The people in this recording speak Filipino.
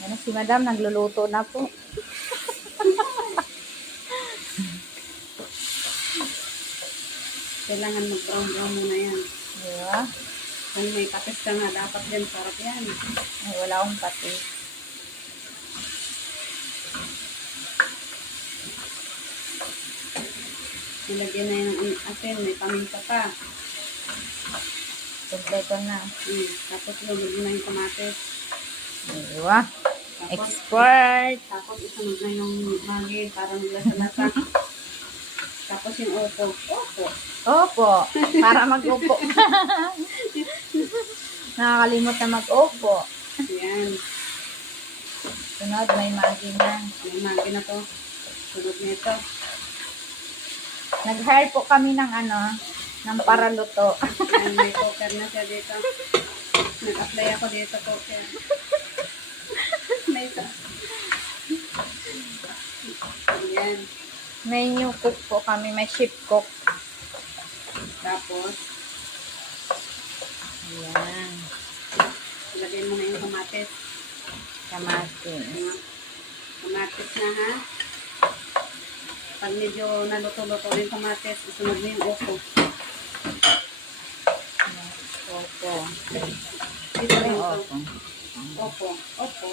Yan si Madam, nagluluto na po. Kailangan mag-brown-brown muna yan. Diba? Kung may patis ka nga, dapat yan, sarap yan. Ay, wala akong pati. Nilagyan na yung asin, may paminta pa. Kompleto na. Tapos lulog na yung kamatis. Diba? Tapos, Expert! tapos isunod na yung magi para nilasa-lasa. Tapos yung opo. Opo. Opo. Para mag-upo. Nakakalimot na mag-upo. Yan. Sunod, may magi na. Yung magi na to. Sunod nito. Nag-hire po kami ng ng paraluto. Yan, may cooker na siya dito. Nag-apply ako dito, cooker. May ito. Yan. May new cook po kami. May chef cook. Tapos, Ayan. ilagay mo na yung kamatis. Kamatis. Kamatis na ha. Pag medyo naluto-luto na yung kamatis, isunod mo yung opo. Opo. Dito Ay, yung opo. opo. Opo.